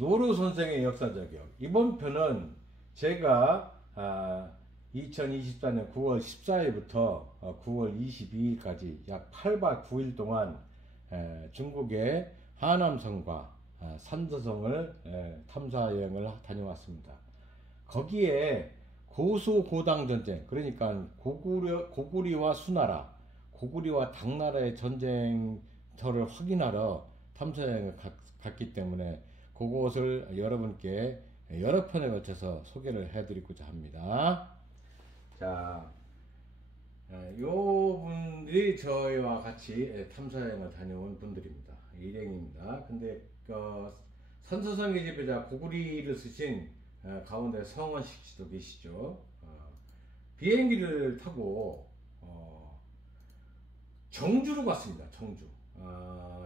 노루 선생의 역사저격. 이번 편은 제가 2024년 9월 14일부터 9월 22일까지 약 8박 9일 동안 중국의 하남성과 산저성을 탐사 여행을 다녀왔습니다. 거기에 고수고당 전쟁, 그러니까 고구리와 수나라, 고구리와 당나라의 전쟁터를 확인하러 탐사 여행을 갔기 때문에 그것을 여러분께 여러 편에 걸쳐서 소개를 해드리고자 합니다. 자, 요 분들이 저희와 같이 탐사여행을 다녀온 분들입니다. 일행입니다. 근데 선서성의 지배자 고구리를 쓰신 가운데 성원식 씨도 계시죠. 비행기를 타고 정주로 갔습니다. 정주.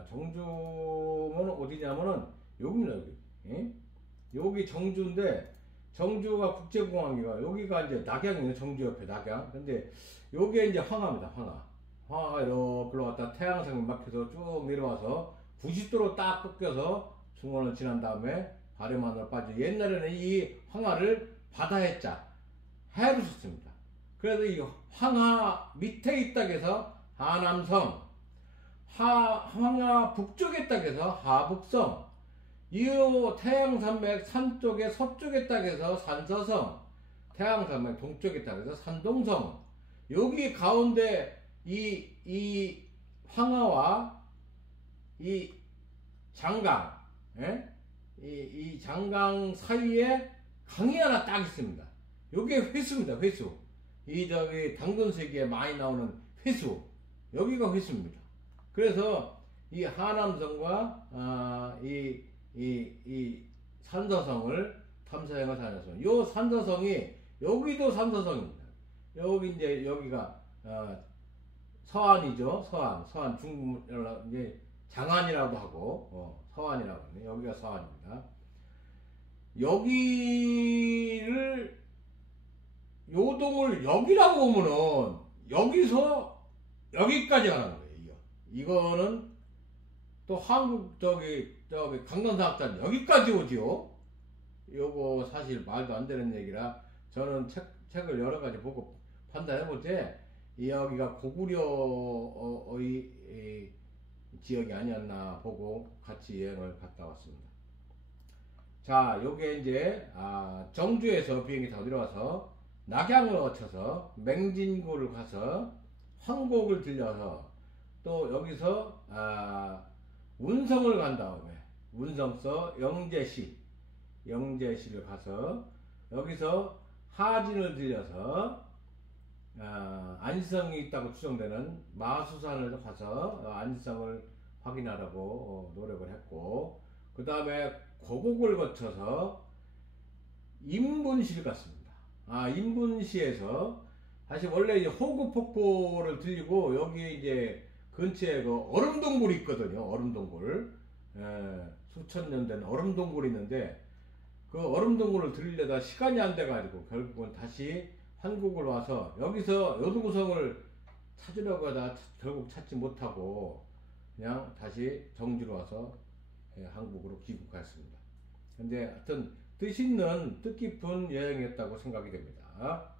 정주는 어디냐면은 여기입니다. 여기. 예? 여기 정주인데 정주가 국제공항이가 여기가 이제 낙양이에요. 정주 옆에 낙양. 근데 여기에 이제 황하입니다. 황하가 이렇게 올라갔다 태양성을 막혀서 쭉 내려와서 90도로 딱 꺾여서 중원을 지난 다음에 바다만으로 빠져. 옛날에는 이 황하를 바다에 해로 썼습니다. 그래서 이 황하 밑에 있다고 해서 하남성, 황하 북쪽에 있다고 해서 하북성, 이 태양산맥 산쪽에 서쪽에 있다고 해서 산서성, 태양산맥 동쪽에 있다고 해서 산동성. 여기 가운데 이 황하와 이 장강, 이 장강 사이에 강이 하나 딱 있습니다. 여기에 회수입니다. 회수. 저기 당근세기에 많이 나오는 회수. 여기가 회수입니다. 그래서 이 하남성과 이 산서성을 탐사여행을 다녔습니다. 요 산서성이 여기도 산서성입니다. 여기 이제 여기가 서안이죠. 서안 중국 이제 장안이라고 하고 서안이라고 하네. 여기가 서안입니다. 여기를 요동을 여기라고 보면은 여기서 여기까지 가는 거예요. 이거는 또 한국 저기 강건사학단 여기까지 오지요. 요거 사실 말도 안 되는 얘기라 저는 책을 여러 가지 보고 판단해 볼 때 여기가 고구려의 지역이 아니었나 보고 같이 여행을 갔다 왔습니다. 자, 요게 이제 정주에서 비행기 타고 내려와서 낙양을 거쳐서 맹진구를 가서 황곡을 들려서 또 여기서 운성을 간 다음에 운성서 영제시를 가서 여기서 하진을 들려서 안시성이 있다고 추정되는 마수산을 가서 안시성을 확인하려고 노력을 했고, 그 다음에 고곡을 거쳐서 인분시를 갔습니다. 인분시에서 다시 원래 이제 호구폭포를 들리고 여기에 이제 근처에 그 얼음동굴이 있거든요. 얼음동굴. 수천 년 된 얼음동굴이 있는데 그 얼음동굴을 들리려다 시간이 안 돼가지고 결국은 다시 한국을 와서 여기서 여동성을 찾으려고 하다 결국 찾지 못하고 그냥 다시 정주로 와서 한국으로 귀국했습니다. 근데 하여튼 뜻있는 뜻깊은 여행이었다고 생각이 됩니다.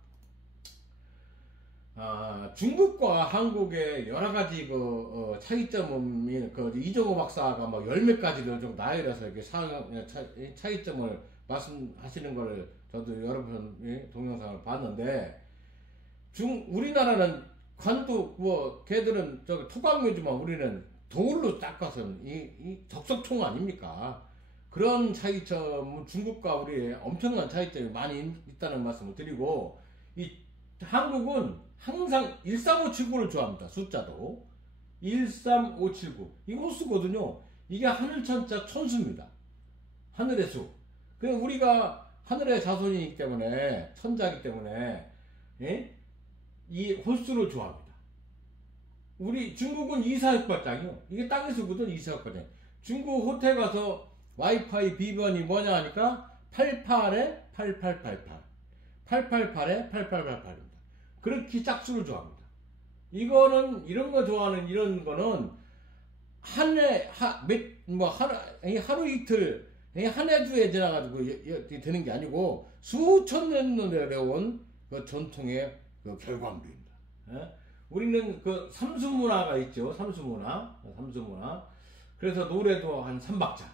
중국과 한국의 여러가지 차이점이 이종호 박사가 뭐 열 몇 가지를 좀 나열해서 이렇게 차이점을 말씀하시는 거를 저도 여러 번 동영상을 봤는데, 우리나라는 관도 걔들은 저기 토광묘지만 우리는 돌로 닦아서는 이 적석총 아닙니까? 그런 차이점, 중국과 우리의 엄청난 차이점이 많이 있다는 말씀을 드리고, 이 한국은 항상 13579를 좋아합니다. 숫자도 13579 이거 호수거든요. 이게 하늘천자 천수입니다. 하늘의 수. 그래서 우리가 하늘의 자손이기 때문에 천자이기 때문에 이 호수를 좋아합니다. 우리 중국은 246발장이요. 이게 땅에서거든. 246발장. 중국 호텔 가서 와이파이 비번이 뭐냐 하니까 88에 8888 888에 8888입니다. 그렇게 짝수를 좋아합니다. 이거는 이런 거 좋아하는 이런 거는 하루 이틀 한 해 주에 지나가지고 되는 게 아니고 수천 년 내려온 그 전통의 그 결과물입니다. 우리는 그 삼수문화가 있죠. 삼수문화. 그래서 노래도 한 3박자.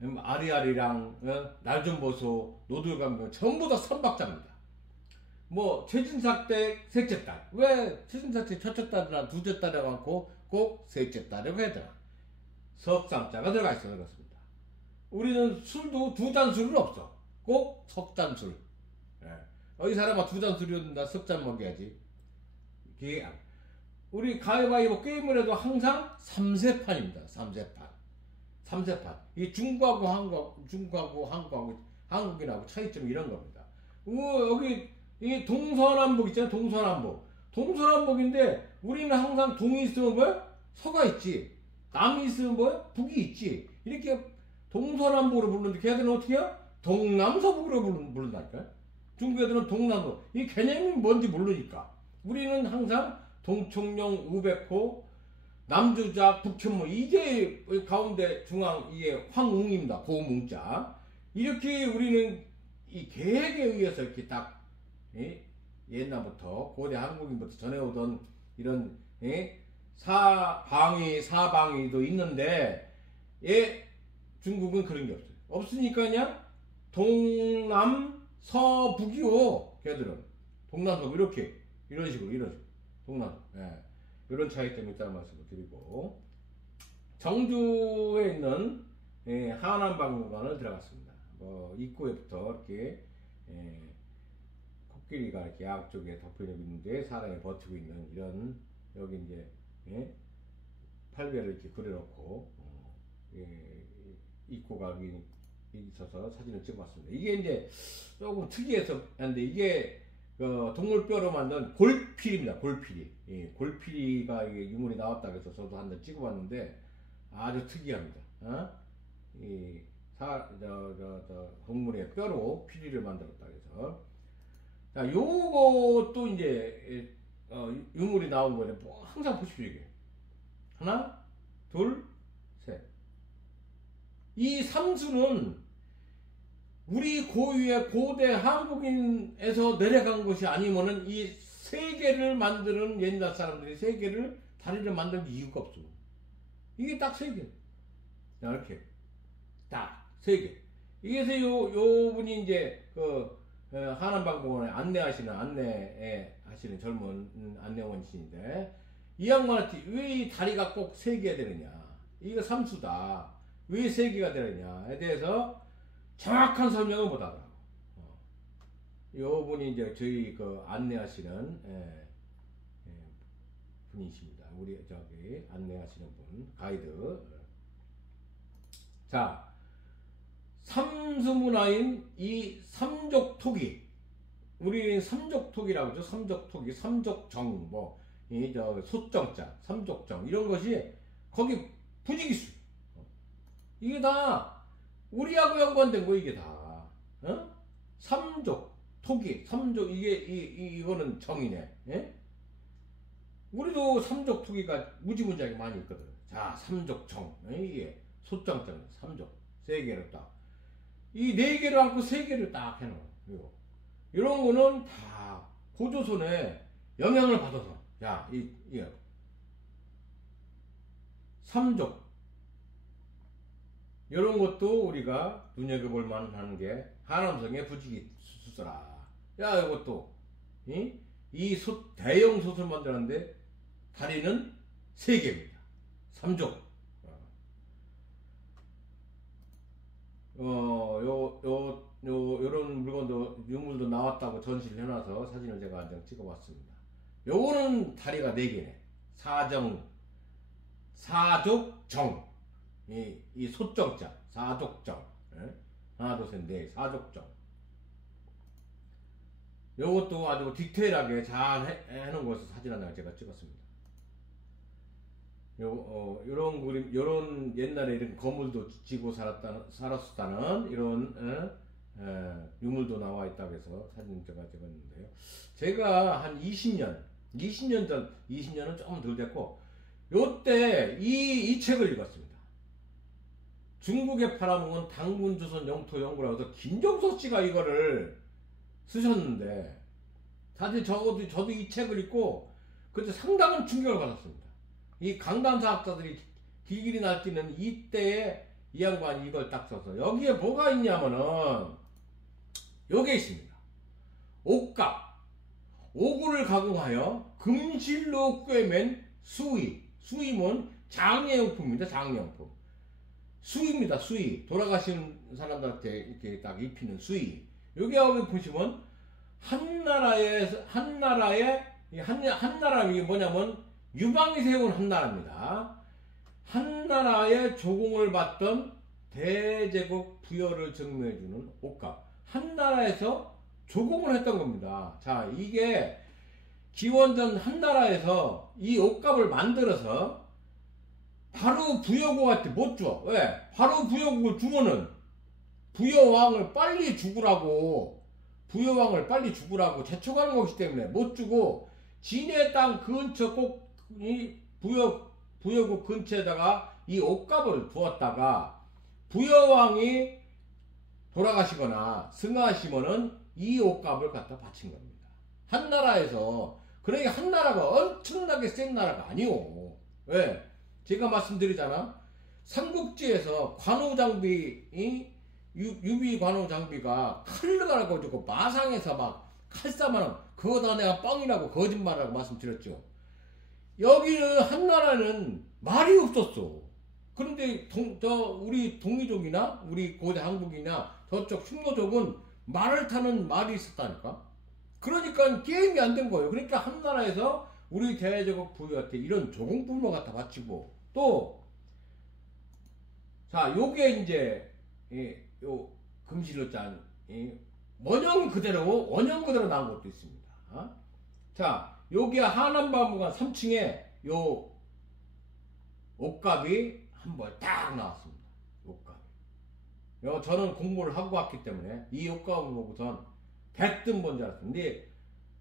아리아리랑 날 좀 보소, 노들감경 전부 다 3박자입니다. 뭐 최진삭 때 셋째 딸. 왜 최진삭 때 첫째 딸이나 둘째 딸이 많고 꼭 셋째 딸이라고 해야 되나? 석삼자가 들어가 있어서 그렇습니다. 우리는 술도 두 잔 술은 없어. 꼭 석잔 술. 이 사람아 두 잔 술이었는데 석잔 먹여야지. 우리 가위바위보 게임을 해도 항상 3세판입니다. 3세판. 이 중국하고 한국인하고 차이점이 이런 겁니다. 여기 이 동서남북 있잖아요. 동서남북인데 우리는 항상 동이 있으면 뭐야? 서가 있지. 남이 있으면 뭐야? 북이 있지. 이렇게 동서남북으로 부르는데 걔들은 어떻게 해요? 동남서북으로 부른다니까요. 중국 애들은 동남서. 이 개념이 뭔지 모르니까. 우리는 항상 동청룡, 우백호, 남주작, 북현무 이게 가운데 중앙 이게 황웅입니다. 고뭉자. 이렇게 우리는 이 계획에 의해서 이렇게 딱 옛날부터 고대 한국인부터 전해오던 이런 사방위도 있는데 중국은 그런 게 없어요. 없으니까 그냥 동남 서북이요. 걔들은 동남서북 이렇게 이런 식으로 동남 이런 차이점이 있다는 말씀을 드리고 정주에 있는 하남박물관을 들어갔습니다. 입구에부터 이렇게 코끼리가 이렇게 양쪽에 덮여 있는데 사람이 버티고 있는 이런 여기 이제 팔배를 이렇게 그려놓고 입구가 여기 있어서 사진을 찍어봤습니다. 이게 이제 조금 특이해서 한데 이게 동물뼈로 만든 골피리입니다. 골피리가 이게 유물이 나왔다고 해서 저도 한 번 찍어봤는데 아주 특이합니다. 동물의 뼈로 피리를 만들었다 해서 자, 요것도 이제 유물이 나온 거는 뭐 항상 보십시오. 이게 하나, 둘, 셋. 이 삼수는 우리 고유의 고대 한국인에서 내려간 것이 아니면은 이 세계를 만드는 옛날 사람들이 세계를 다리를 만든 이유가 없어. 이게 딱 세 개. 이렇게 딱 세 개. 이게서 요 분이 이제 하남박물관에 안내하시는 젊은 안내원이신데 이 양반한테 왜 이 다리가 꼭 세 개가 되느냐? 이거 삼수다. 왜 세 개가 되느냐에 대해서 정확한 설명을 못 하더라고. 요 분이 이제 저희 안내하시는 분이십니다. 우리 저기 안내하시는 분, 가이드. 자, 삼수문화인 이 삼족토기, 우리 삼족토기라고 하죠. 삼족토기, 삼족정, 소정자, 삼족정 이런 것이 거기 분위기수. 이게 다 우리하고 연관된 거 이게 다. 삼족, 토기, 삼족 이거는 정이네. 우리도 삼족 토기가 무지무지하게 많이 있거든. 자, 삼족정 이게 소정자는 삼족 세 개를 딱. 이 네 개를 안고 세 개를 딱 해놓은 거. 이런 거는 다 고조선에 영향을 받아서 이게 삼족 이런 것도 우리가 눈여겨볼 만한 게 하남성의 부지기 수서라. 이것도 대형 솥을 만들었는데 다리는 세 개입니다. 삼족. 요런 물건도 유물도 나왔다고 전시를 해놔서 사진을 제가 한 장 찍어봤습니다. 요거는 다리가 네 개네. 사족정. 이 소정자, 사족정. 하나, 둘, 셋, 넷, 사족정. 요것도 아주 디테일하게 잘 해놓은 것을 사진 하나 제가 찍었습니다. 요런 그림, 요런 옛날에 이런 거물도 지고 살았다는 이런 유물도 나와 있다고 해서 사진 제가 찍었는데요. 제가 한 20년 전, 20년은 조금 덜 됐고, 요때 이 책을 읽었습니다. 중국에 팔아먹은 당군조선 영토연구라고 해서 김종서 씨가 이거를 쓰셨는데, 사실 저도 이 책을 읽고 그때 상당한 충격을 받았습니다. 이 강담사학자들이 길길이 날뛰는 이때에 이 양반이 이걸 딱 써서, 여기에 뭐가 있냐면은 요게 있습니다. 옥갑, 오구를 가공하여 금실로 꿰맨 수의. 수의는 장례용품입니다. 장례용품. 수의입니다. 수의. 돌아가신 사람들한테 이렇게 딱 입히는 수의. 여기 보시면 한나라가 이게 뭐냐면 유방이 세운 한나라입니다. 한나라의 조공을 받던 대제국 부여를 증명해주는 옥갑. 한나라에서 조공을 했던 겁니다. 자, 이게 기원전 한나라에서 이 옥갑을 만들어서 바로 부여국한테 못 줘. 왜? 바로 부여국을 주면은 부여왕을 빨리 죽으라고 재촉하는 것이기 때문에 못 주고, 진해 땅 근처 꼭 이 부여국 근처에다가 이 옥갑을 두었다가 부여왕이 돌아가시거나 승하시면은 이 옥갑을 갖다 바친 겁니다. 한나라에서. 그러니까 한나라가 엄청나게 센 나라가 아니오. 왜? 제가 말씀드리잖아. 삼국지에서 관우장비, 유비 관우장비가 칼을 갈아가지고 마상에서 막 칼싸만은 그거다 내가 뻥이라고 거짓말이라고 말씀드렸죠. 여기는 한나라는 말이 없었어. 그런데 우리 동이족이나 우리 고대 한국이나 저쪽 흉노족은 말을 타는 말이 있었다니까. 그러니까 게임이 안 된 거예요. 그러니까 한나라에서 우리 대제국 부유한테 이런 조공품을 갖다 바치고, 또 자, 요게 이제 요 금실로 짠 원형 그대로 나온 것도 있습니다. 자, 여기 하남박물관 3층에 요 옥갑이 한번 딱 나왔습니다. 옥갑이. 저는 공부를 하고 왔기 때문에 이 옥갑을 보고선 대뜸 본 줄 알았어요. 근데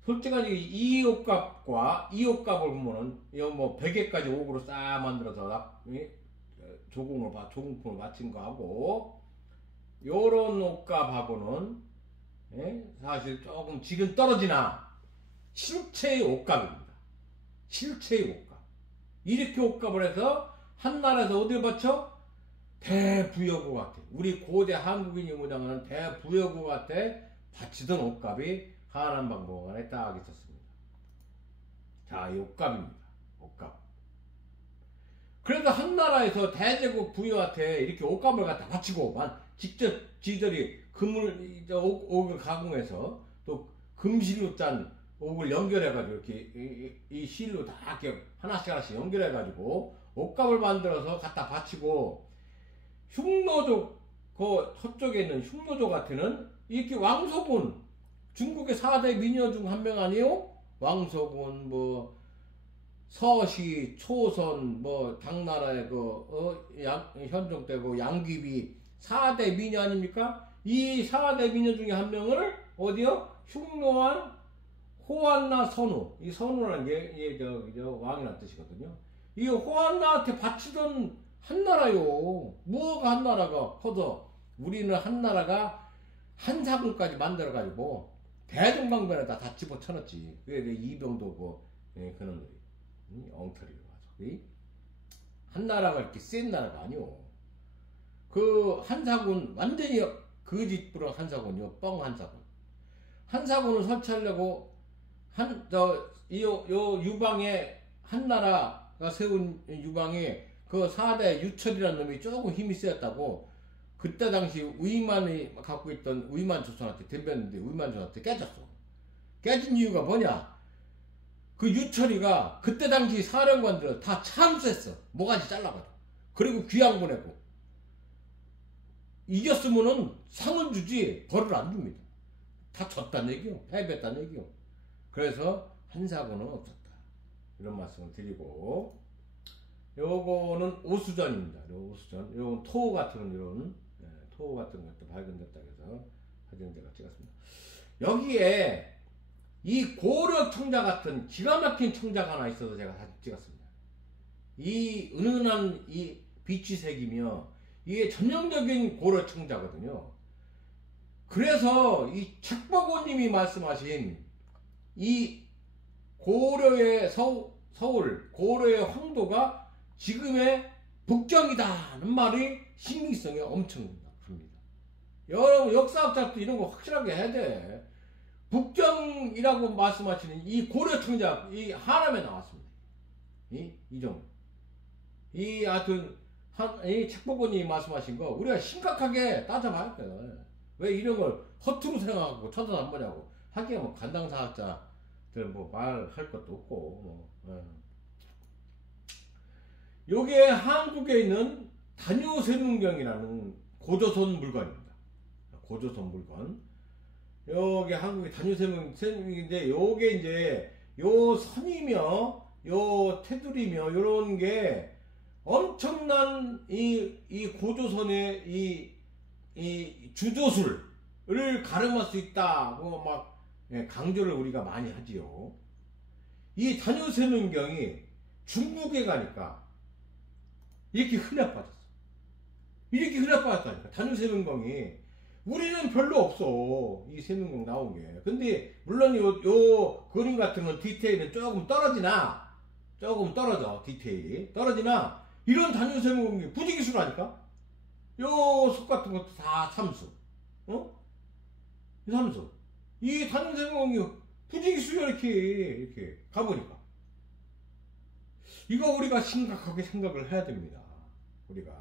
솔직하게 이 옥갑과 이 옥갑을 보면은 뭐 베개까지 옥으로 싹 만들어서 조공품을 바친 거하고, 요런 옥갑하고는 사실 조금 질은 떨어지나 실체의 옥갑입니다. 실체의 옥갑. 이렇게 옥갑을 해서 한나라에서 어딜 바쳐? 대부여국한테, 우리 고대 한국인이 무장하는 대부여국한테 바치던 옥갑이 하남박물관에 딱 있었습니다. 자, 이 옥갑입니다. 옥갑. 그래서 한나라에서 대제국 부여한테 이렇게 옥갑을 갖다 바치고, 직접 지들이 옥을 가공해서 또 금실로 짠 옥을 연결해가지고 이렇게 이 실로 다 이렇게 하나씩 연결해가지고 옥갑을 만들어서 갖다 바치고, 흉노족, 그 서쪽에 있는 흉노족한테는 이렇게 왕소군, 중국의 4대 미녀 중 한 명 아니에요? 왕소군, 뭐 서시, 초선, 뭐 당나라의 현종 때고 양귀비 4대 미녀 아닙니까? 이 4대 미녀 중에 한 명을 어디요? 흉노한 호안나 선우. 이 선우라는 게 왕이라는 뜻이거든요. 이 호안나한테 바치던 한나라요. 뭐가 한나라가 커서 우리는 한나라가 한사군까지 만들어가지고 대동방변에다 다 집어쳐놨지. 그게 이병도고 그놈들이 엉터리로 가서. 한나라가 이렇게 센 나라가 아니오. 그 한사군 완전히 거짓부렁 한사군이요. 뻥 한사군. 한사군을 설치하려고 요 유방에 한나라가 세운 유방에 그 4대 유철이라는 놈이 조금 힘이 세었다고 그때 당시 우이만이 갖고 있던 우이만 조선한테 덤볐는데 우이만 조선한테 깨졌어. 깨진 이유가 뭐냐? 그 유철이가 그때 당시 사령관들을 다 참수했어. 모가지 잘라가지고. 그리고 귀양 보내고. 이겼으면은 상을 주지 벌을 안 줍니다. 다 졌다는 얘기요. 패배했다는 얘기요. 그래서 한사군은 없었다. 이런 말씀을 드리고, 요거는 오수전입니다. 오수전. 요건 토 같은 토 같은 것도 발견됐다고 해서 사진 제가 찍었습니다. 여기에 이 고려 청자 같은 기가 막힌 청자가 하나 있어서 제가 사진 찍었습니다. 이 은은한 이 빛이 색이며 이게 전형적인 고려 청자거든요. 그래서 이 책보고님이 말씀하신 이 고려의 서울, 고려의 황도가 지금의 북경이다는 말이 신빙성이 엄청 큽니다. 여러분 역사학자도 이런 거 확실하게 해야 돼. 북경이라고 말씀하시는 이 고려 청자 이 하남에 나왔습니다. 이 정도. 하여튼 이 책보고님이 말씀하신 거 우리가 심각하게 따져봐야 돼요. 왜 이런 걸 허투루 생각하고 쳐다도 안 보냐고. 하기야 뭐 간당사학자들 뭐 말할 것도 없고 요게 한국에 있는 단유세문경이라는 고조선 물건입니다. 고조선 물건. 요게 한국의 단유세문경인데 요게 이제 요 선이며 요 테두리며 요런 게 엄청난 이 고조선의 이 주조술을 가름할 수 있다고 막 강조를 우리가 많이 하지요. 이 단유세문경이 중국에 가니까 이렇게 흔해 빠졌어. 이렇게 흔해 빠졌다니까. 단유세문경이 우리는 별로 없어. 이 세문경 나온 게. 근데 물론 요 그림 같은 건 디테일은 조금 떨어지나 조금 떨어져. 디테일이 떨어지나 이런 단유세문경이 부지기수라니까. 요 속 같은 것도 다 삼수. 이 삼수. 이 단유세문경이 부지기수야 이렇게 가보니까. 이거 우리가 심각하게 생각을 해야 됩니다. 우리가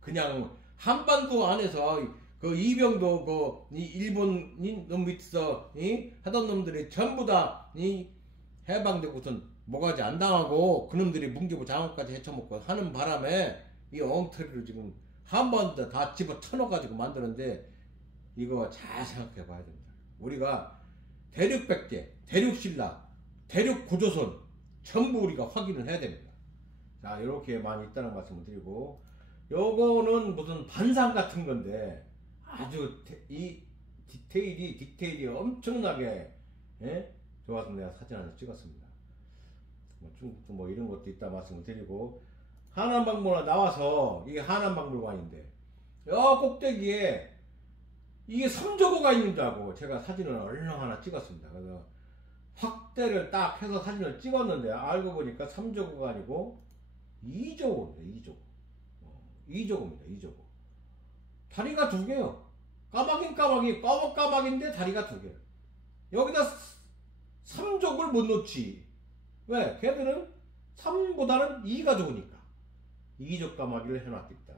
그냥 한반도 안에서 그 이병도 그 일본 놈 밑에서 하던 놈들이 전부 다 해방되고선 뭐가지 안 당하고 그놈들이 문기부 장학까지 헤쳐먹고 하는 바람에 이 엉터리로 지금 한반도 다 집어 쳐넣어가지고 만드는데 이거 잘 생각해 봐야 됩니다. 우리가 대륙백제, 대륙신라, 대륙고조선 전부 우리가 확인을 해야 됩니다. 자, 이렇게 많이 있다는 말씀을 드리고, 요거는 무슨 반상 같은 건데 아주 이 디테일이 엄청나게 좋아서 내가 사진 하나 찍었습니다. 중국도 뭐 이런 것도 있다 말씀을 드리고, 하남박물관 나와서 이게 하남박물관인데 여 꼭대기에 이게 삼조고가 있는 줄 알고 제가 사진을 얼른 하나 찍었습니다. 그래서 확대를 딱 해서 사진을 찍었는데 알고 보니까 3조고가 아니고 2조고입니다. 2조고입니다. 2조고. 다리가 두 개요. 까마귀 까마귀인데 다리가 두 개. 여기다 3족을 못 놓지. 왜? 걔들은 3보다는 2가 좋으니까 2족 까마귀를 해놨겠다.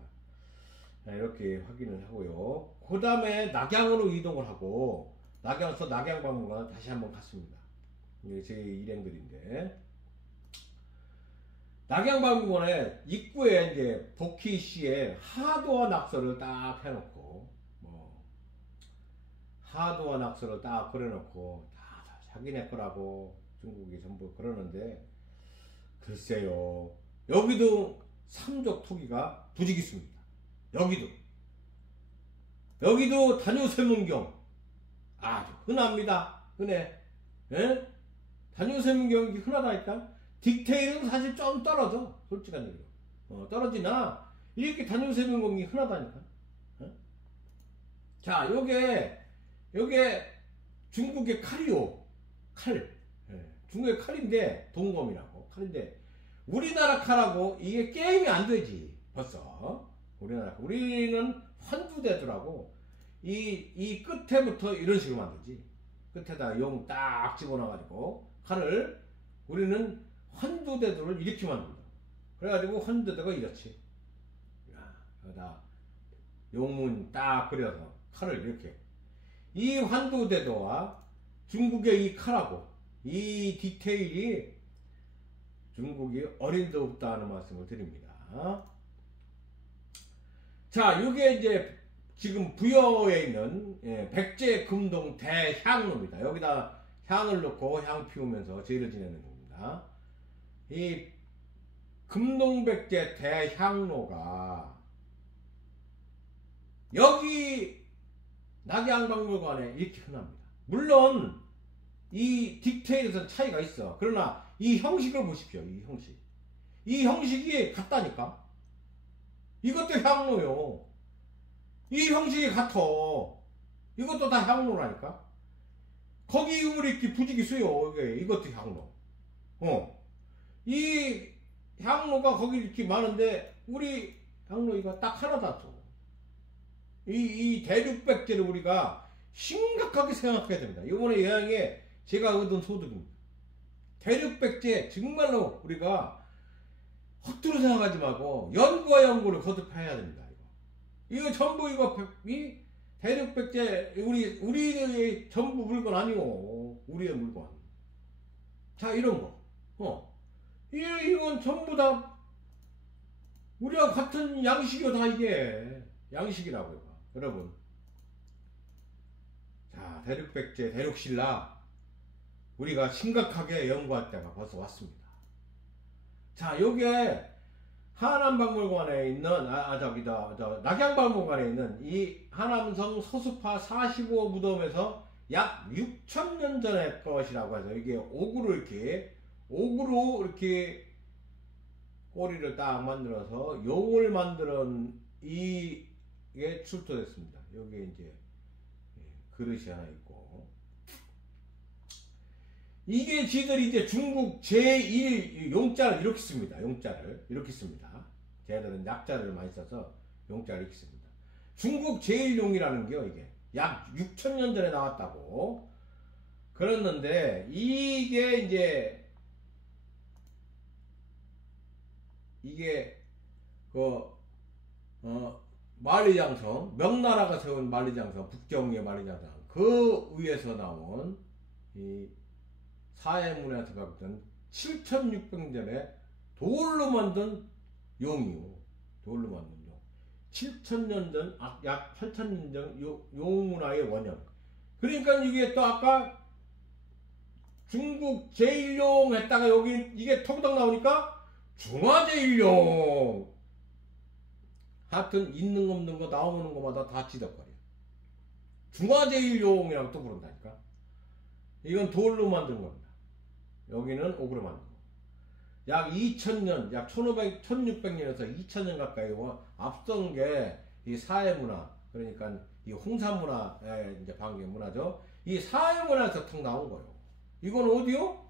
이렇게 확인을 하고요. 그 다음에 낙양으로 이동을 하고 낙양에서 낙양박물관을 다시 한번 갔습니다. 이게 제 일행들인데, 낙양박물관에 입구에 이제 복희씨의 하도와 낙서를 딱 해놓고 하도와 낙서를 딱 그려놓고 다 자기네 거라고 중국이 전부 그러는데, 글쎄요, 여기도 삼족 토기가 부지기수입니다. 여기도 단유세문경 아주 흔합니다. 흔해. 예? 단유세문경이 흔하다니까. 디테일은 사실 좀 떨어져. 솔직한 얘기로. 떨어지나 이렇게 단유세문경이 흔하다니까. 예? 자, 요게 중국의 칼이요. 칼. 예. 중국의 칼인데, 동검이라고. 칼인데, 우리나라 칼하고 이게 게임이 안 되지. 벌써. 우리는 환두대두라고 이 끝에부터 이런 식으로 만들지. 끝에다 용 딱 집어넣어가지고 칼을, 우리는 환두대두를 이렇게 만든다. 그래가지고 환두대두가 이렇지. 여기다 용문 딱 그려서 칼을 이렇게. 이 환두대두와 중국의 이 칼하고 이 디테일이 중국이 어린도 없다는 말씀을 드립니다. 자, 이게 이제 지금 부여에 있는 백제 금동 대향로입니다. 여기다 향을 넣고 향 피우면서 제를 지내는 겁니다. 이 금동백제 대향로가 여기 낙양박물관에 이렇게 흔합니다. 물론 이 디테일에서 차이가 있어. 그러나 이 형식을 보십시오. 이 형식이 같다니까. 이것도 향로요. 이 형식이 같아. 이것도 다 향로라니까. 거기 우리 이렇게 부지기 수요. 이것도 향로. 이 향로가 거기 이렇게 많은데 우리 향로 이거 딱 하나다 또. 이 대륙백제를 우리가 심각하게 생각해야 됩니다. 이번에 여행에 제가 얻은 소득입니다. 대륙백제 정말로 우리가 헛두루 생각하지 말고 연구와 연구를 거듭해야 됩니다. 이거 전부 이 대륙백제 우리의 전부 물건 아니오. 우리의 물건. 자, 이런 거. 이건 전부 다 우리와 같은 양식이요. 다 이게 양식이라고요. 여러분. 자, 대륙백제, 대륙신라 우리가 심각하게 연구할 때가 벌써 왔습니다. 자, 요게 하남박물관에 있는 낙양박물관에 있는 이 하남성 서수파 45 무덤에서 약 6,000년 전의 것이라고 해서 이게 옥으로 이렇게 꼬리를 딱 만들어서 용을 만드는 이게 출토됐습니다. 여기에 이제 그릇이 하나 있고, 이게 지들이 이제 중국 제1 용자를 이렇게 씁니다. 용자를 이렇게 씁니다. 쟤들은 약자를 많이 써서 용자를 이렇게 씁니다. 중국 제1용이라는 게요, 이게 약 6,000년 전에 나왔다고 그랬는데, 이게 만리장성, 명나라가 세운 만리장성, 북경의 만리장성, 그 위에서 나온 이 사해문에서 봤던 7,600년에 돌로 만든 용이요. 돌로 만든 용. 7,000년 전, 약 8,000년 전 용문화의 원형. 그러니까 이게 또 아까 중국 제1용 했다가 여기 이게 토닥 나오니까 중화제1용. 하여튼 있는 없는 거 나오는 거마다 다 지덕거려. 중화제1용이라고 또 부른다니까. 이건 돌로 만든 겁니다. 여기는 옥으로 만든 거. 약 2000년, 약 1600년에서 2000년 가까이 앞선 게 이 사해문화, 그러니까 이 홍산문화의 이제 방계 문화죠. 이 사해문화에서 탁 나온 거예요. 이건 어디요?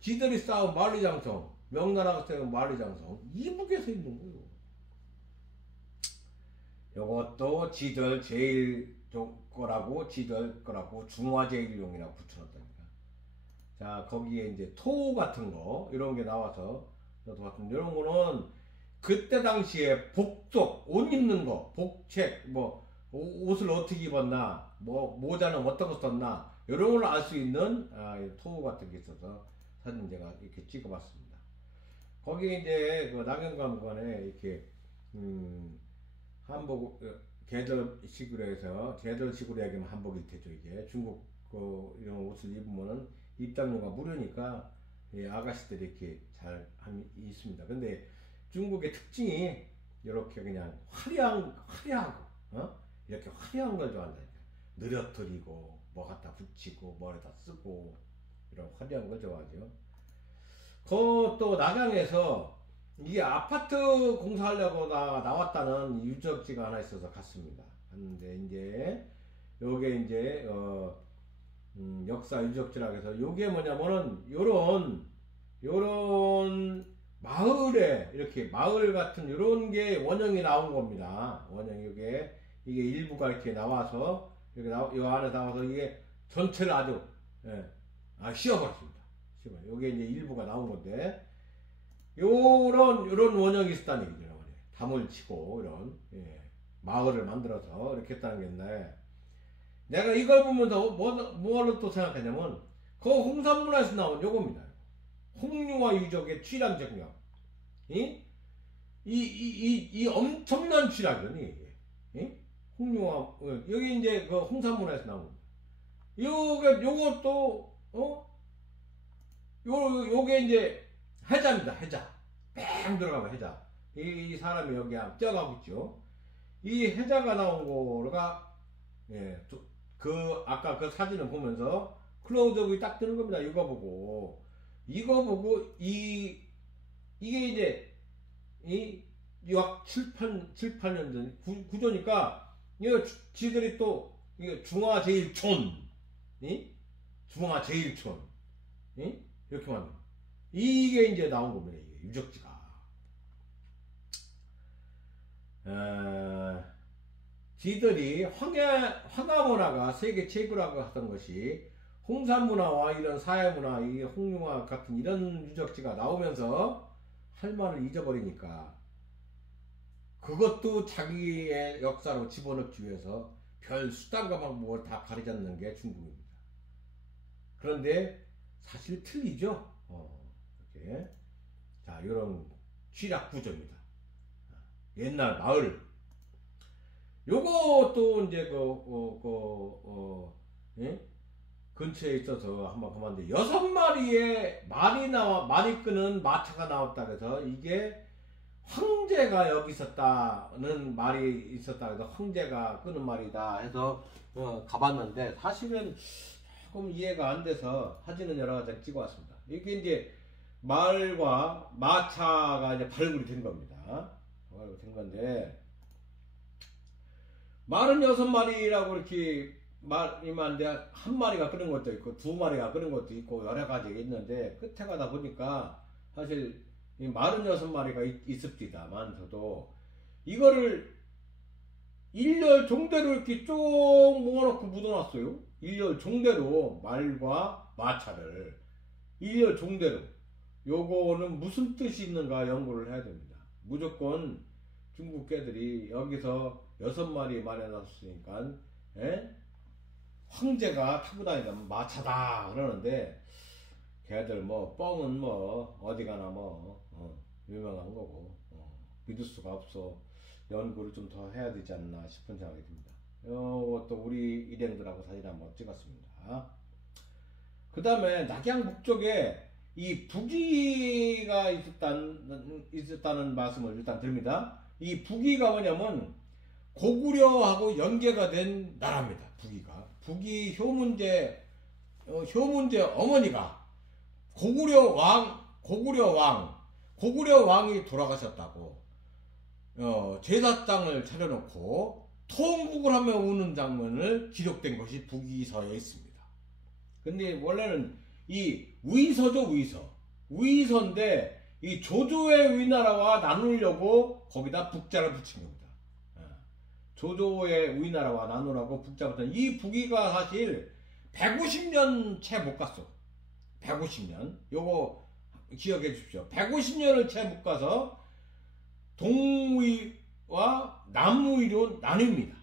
지들이 쌓은 만리장성, 명나라가 세운 만리장성, 이북에서 있는 거예요. 이것도 지들 제일 거라고, 지들 거라고 중화제일용이라고 붙여놨다니까. 자, 거기에 이제 토 같은 거 이런 게 나와서 저도 같은 이런 거는 그때 당시에 복속, 옷 입는 거, 복책, 뭐 옷을 어떻게 입었나, 뭐 모자는 어떤 거 썼나, 이런 걸 알 수 있는 토 같은 게 있어서 사진 제가 이렇게 찍어봤습니다. 거기에 이제 그 낙양박물관에 이렇게 한복 계절식으로 해서, 계절식으로 얘기하면 한복일 테죠. 이게 중국 이런 옷을 입으면은 입장료가 무료니까 아가씨들이 이렇게 잘 있습니다. 근데 중국의 특징이 이렇게 그냥 화려하고 이렇게 화려한 걸 좋아한다니까. 느려뜨리고 뭐 갖다 붙이고 뭐에다 쓰고 이런 화려한 걸 좋아하죠. 그것도 낙양에서 이게 아파트 공사하려고 나왔다는 유적지가 하나 있어서 갔습니다. 갔는데 이제 요게 이제 역사 유적지라고 해서, 요게 뭐냐면은 요런 마을에 이렇게 마을 같은 요런 게 원형이 나온 겁니다. 원형 이게 일부가 이렇게 나와서 이렇게 요 안에 나와서 이게 전체를 아주 씌워버렸습니다. 요게 이제 일부가 나온 건데, 요런 원형이 있었다는 얘기죠. 담을 치고 이런 마을을 만들어서 이렇게 했다는 게 있는데, 내가 이걸 보면서 뭐를 또 생각하냐면 그 홍산문화에서 나온 요겁니다. 홍류와 유적의 취락 정력. 이 엄청난 취락이니 이게. 홍류와 여기 이제 그 홍산문화에서 나온 겁니다. 요것도 요게 이제 해자입니다. 해자. 뺑 들어가면 해자. 이 사람이 여기 뛰어가고 있죠. 이 해자가 나온 거가 아까 그 사진을 보면서 클로즈업이 딱 뜨는 겁니다. 이거 보고 이게 이제 약 7, 8년 전 구조니까 이거 지들이 또 이거 중화제일촌, 이? 중화제일촌, 이? 이렇게 만든 이게 이제 나온 겁니다. 이게 유적지가. 지들이 황하 문화가 세계 최고라고 하던 것이 홍산 문화와 이런 사회 문화, 이 홍융화 같은 이런 유적지가 나오면서 할 말을 잊어버리니까 그것도 자기의 역사로 집어넣기 위해서 별 수단과 방법을 다 가르쳤는 게 중국입니다. 그런데 사실 틀리죠. 이렇게. 자, 이런 취락 구조입니다. 옛날 마을. 요것도 이제 예? 근처에 있어서 한번 보았는데 6마리의 말이 끄는 마차가 나왔다 그래서 이게 황제가 여기 있었다는 말이 있었다 그래서 황제가 끄는 말이다 해서 가봤는데 사실은 조금 이해가 안 돼서 사진은 여러 가지 찍어 왔습니다. 이게 이제 말과 마차가 이제 발굴이 된 겁니다. 발굴이 된 건데 말은 6마리라고 이렇게 말이만데 한 마리가 끄는 것도 있고 2마리가 끄는 것도 있고 여러 가지가 있는데 끝에 가다 보니까 사실 이 46마리가 있습니다만서도 이거를 일렬 종대로 이렇게 쭉 모아놓고 묻어놨어요. 일렬 종대로 말과 마차를 일렬 종대로. 요거는 무슨 뜻이 있는가 연구를 해야 됩니다. 무조건 중국 개들이 여기서 6마리 마련했으니까 황제가 타고 다니던 마차다 그러는데 걔들 뭐 뻥은 뭐 어디가나 뭐 유명한 거고 믿을 수가 없어. 연구를 좀 더 해야 되지 않나 싶은 생각이 듭니다. 이것도 우리 일행들하고 사진 한번 찍었습니다. 그 다음에 낙양 북쪽에 이 북이가 있었다는 말씀을 일단 드립니다. 이 북이가 뭐냐면 고구려하고 연계가 된 나라입니다. 북이가. 북이 효문제 어머니가 고구려 왕이 돌아가셨다고 제사장을 차려놓고 통북을 하며 우는 장면을 기록된 것이 북이서에 있습니다. 근데 원래는 이 위서죠. 위서인데 이 조조의 위나라와 나누려고 거기다 북자를 붙인 겁니다. 조조의 위나라와 나누라고 북자 붙인 이 북이가 사실 150년 채 못 갔어. 150년. 요거 기억해 주십시오. 150년을 채 못 가서 동위와 남위로 나뉩니다.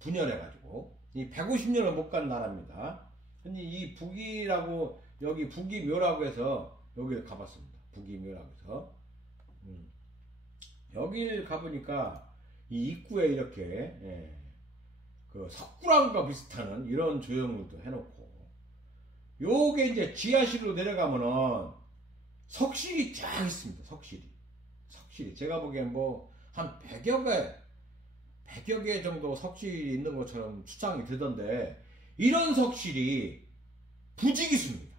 분열해가지고. 이 150년을 못 간 나라입니다. 근데 이 북이라고, 여기 북이묘라고 해서 여기를 가봤습니다. 북이묘라고 해서. 여기를 가보니까 이 입구에 이렇게, 그 석굴암과 비슷한 이런 조형물도 해놓고, 요게 이제 지하실로 내려가면은 석실이 쫙 있습니다. 석실이. 제가 보기엔 뭐 한 100여 개 정도 석실이 있는 것처럼 추정이 되던데, 이런 석실이 부지기수입니다.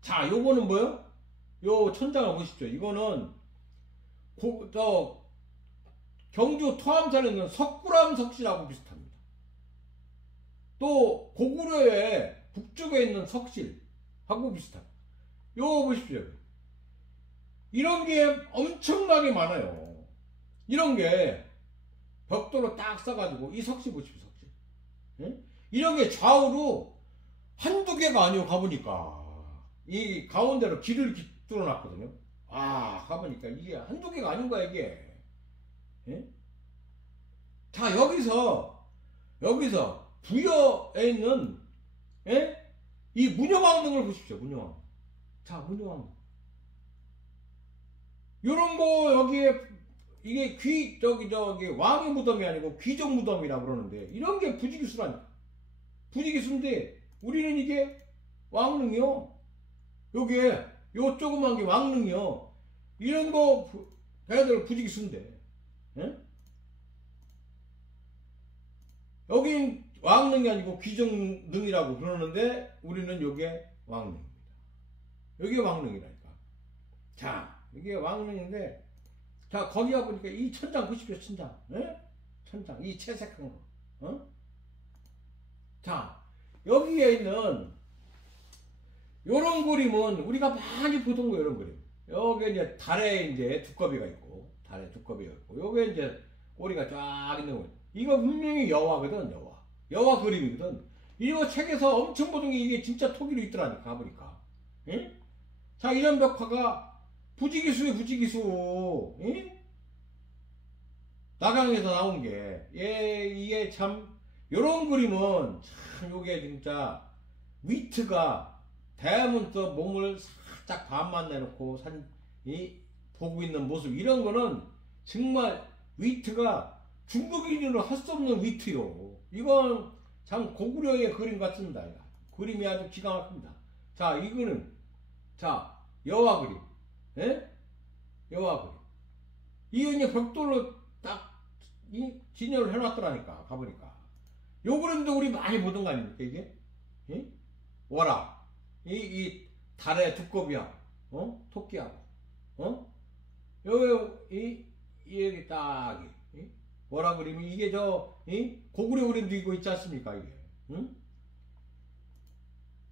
자, 요거는 뭐요? 요 천장을 보십시오. 이거는 경주 토암산에 있는 석굴암 석실하고 비슷합니다. 또 고구려의 북쪽에 있는 석실하고 비슷합니다. 요거 보십시오. 이런 게 엄청나게 많아요. 이런 게 벽돌로 딱 써가지고, 이 석실 보십시오. 석실. 이런 게 좌우로 한두 개가 아니고 가보니까 이 가운데로 길을 이렇게 뚫어놨거든요. 가보니까 이게 한두 개가 아닌 거야 이게. 자, 여기서 부여에 있는 이 문여왕릉을 보십시오. 문여왕릉. 자, 문여왕릉. 요런 거 여기에 이게 저기 왕의 무덤이 아니고 귀족 무덤이라고 그러는데, 이런 게 부지기수라니까. 부지기수인데 우리는 이게 왕릉이요. 요게 요 조그만 게 왕릉이요. 이런 거 걔들 부지기수인데. 여긴 왕릉이 아니고 귀족릉이라고 그러는데 우리는 요게 왕릉입니다. 요게 왕릉이라니까. 자, 이게 왕릉인데 자, 거기 가보니까 이 천장 보십시오, 천장. 예? 천장, 이 채색한 거. 어? 자, 여기에 있는 요런 그림은 우리가 많이 보던 거, 요런 그림. 여기 이제 달에 이제 두꺼비가 있고, 달에 두꺼비가 있고, 요게 이제 꼬리가 쫙 있는 거. 이거 분명히 여화거든, 여화. 여화 그림이거든. 이거 책에서 엄청 보던 게 이게 진짜 토기로 있더라니까, 가보니까. 예? 자, 이런 벽화가 부지기수에 부지기수. 예? 낙양에서 나온 게, 예, 이게 참, 요런 그림은 참, 요게 진짜, 위트가 대문트 몸을 살짝 반만 내놓고 보고 있는 모습, 이런 거는 정말 위트가 중국인으로 할 수 없는 위트요. 이건 참 고구려의 그림 같습니다. 그림이 아주 기가 막힙니다. 자, 이거는, 자, 여화 그림. 예? 여화 그림. 이거 이제 벽돌로 딱, 진열을 해놨더라니까, 가보니까. 요 그림도 우리 많이 보던 거 아닙니까, 이게? 예? 워라. 이 달의 두꺼비하고, 토끼하고, 여기 딱, 워라 그림이, 이게 고구려 그림도 이거 있지 않습니까, 이게? 응?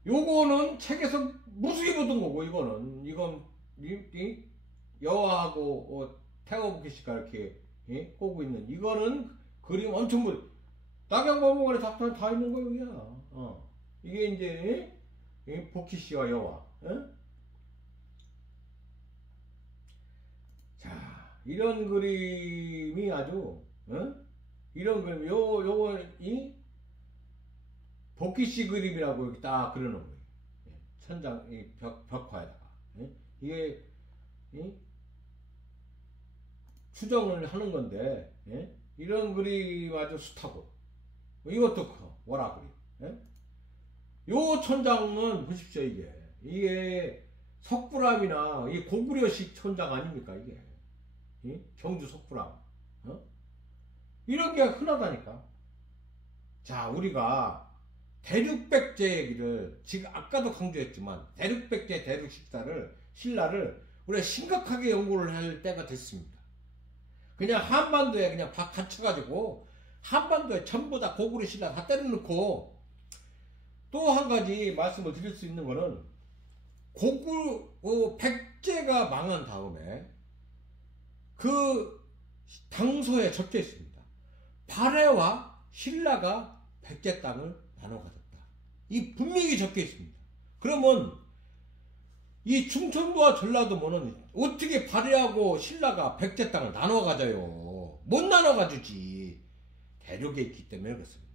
요거는 책에서 무수히 보던 거고, 이건, 여화하고, 태어부키씨가 이렇게, 꼬고 있는, 이거는 그림 엄청 낙양박물관에 다 있는 거예요, 이게 이제, 보키씨와 여화. 자, 이런 그림이 아주, 이런 그림, 요거, 보키씨 그림이라고 이렇게 딱 그려놓은 거예요. 천장, 벽화에다가. 이게, 추정을 하는 건데, 이런 그림 아주 숱하고, 이것도 워라 그림. 요 천장은 보십시오, 이게 석불암이나 이 고구려식 천장 아닙니까, 이게? 경주 석불암. 이런 게 흔하다니까. 자, 우리가 대륙백제 얘기를 지금 아까도 강조했지만 대륙백제 신라를 우리가 심각하게 연구를 할 때가 됐습니다. 그냥 한반도에 그냥 다 갇혀가지고 한반도에 전부 다 고구려 신라 다 때려놓고, 또 한 가지 말씀을 드릴 수 있는 거는, 백제가 망한 다음에 그 당서에 적혀 있습니다. 발해와 신라가 백제 땅을 나눠 가졌다. 이 분명히 적혀 있습니다. 그러면 이 충청도와 전라도면은 어떻게 발해하고 신라가 백제 땅을 나눠 가져요? 못 나눠 가주지. 대륙에 있기 때문에 그렇습니다.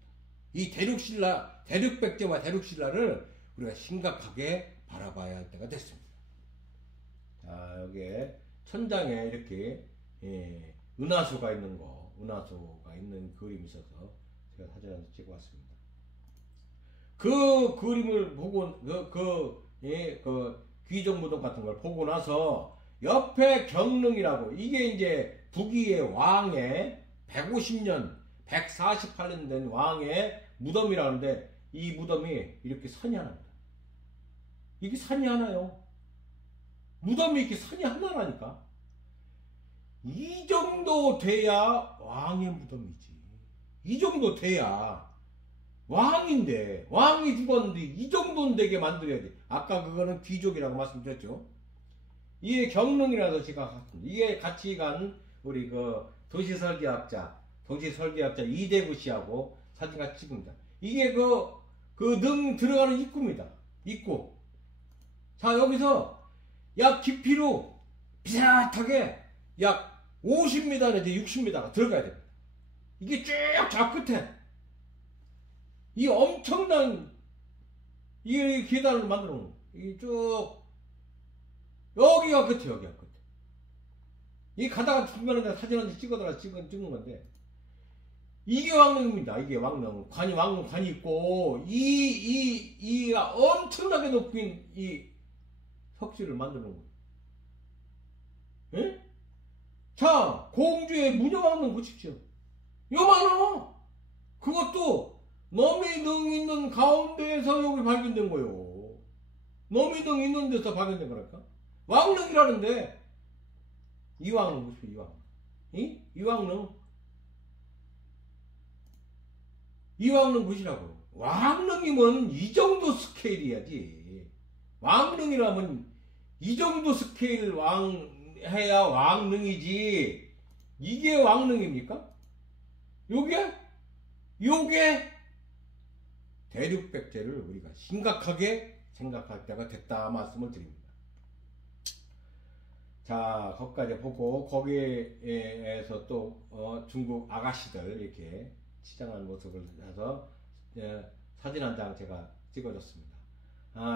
이 대륙백제와 대륙신라를 우리가 심각하게 바라봐야 할 때가 됐습니다. 자, 여기에 천장에 이렇게 은하수가 있는 그림이 있어서 제가 사진 하나 찍어 왔습니다. 그 그림을 보고, 귀정무동 같은 걸 보고 나서 옆에 경릉이라고, 이게 이제 북위의 왕의 150년, 148년 된 왕의 무덤이라는데, 이 무덤이 이렇게 선이 하나입니다. 이게 산이 하나요. 무덤이 이렇게 선이 하나라니까. 이 정도 돼야 왕의 무덤이지. 이 정도 돼야 왕인데, 왕이 죽었는데 이 정도는 되게 만들어야 돼. 아까 그거는 귀족이라고 말씀드렸죠. 이게 경릉이라서 제가 갔습니다. 이게 같이 간 우리 도시설계학자 이대구 씨하고 사진 같이 찍습니다. 이게 능 들어가는 입구입니다. 입구. 자, 여기서 약 깊이로 비슷하게 약 50m 내지 60m가 들어가야 됩니다. 이게 쭉 저 끝에 이 엄청난 이 계단을 만들어 놓은 거예요. 이 쭉 여기가 끝에, 여기가 끝에. 이 가다가 중간에 사진 한 장 찍은 건데, 이게 왕릉입니다. 이게 왕릉. 관이 있고, 이 엄청나게 높은 이 석실을 만들어 놓은 거예요. 예? 자, 공주의 무녀왕릉 보십시오. 요만하! 그것도 너미등 있는 가운데에서 여기 발견된 거예요. 너미등 있는 데서 발견된 거랄까? 왕릉이라는데, 이왕릉 보십시오. 이왕릉. 이? 이왕릉. 이왕릉 보시라고. 왕릉이면 이 정도 스케일이야지. 왕릉이라면 이 정도 스케일 해야 왕릉이지. 이게 왕릉입니까? 요게 대륙백제를 우리가 심각하게 생각할 때가 됐다 말씀을 드립니다. 자, 거기까지 보고 거기에서 또 중국 아가씨들 이렇게 치장하는 모습을 해서 사진 한 장 제가 찍어줬습니다.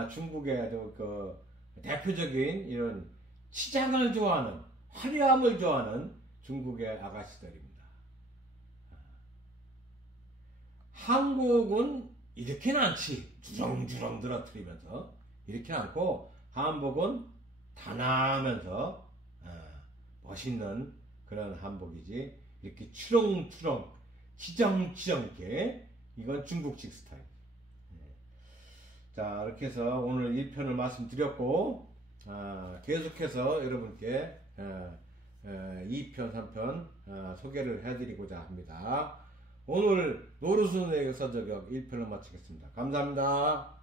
중국의 아주 그 대표적인 이런 치장을 좋아하는, 화려함을 좋아하는 중국의 아가씨들입니다. 한국은 이렇게는 않지. 주렁주렁 늘어뜨리면서 이렇게는 않고, 한복은 단아하면서 멋있는 그런 한복이지, 이렇게 추렁추렁 치정치정 이렇게, 이건 중국식 스타일. 자, 이렇게 해서 오늘 1편을 말씀드렸고, 계속해서 여러분께 2편 3편 소개를 해드리고자 합니다. 오늘 노루순의 역사저격 1편을 마치겠습니다. 감사합니다.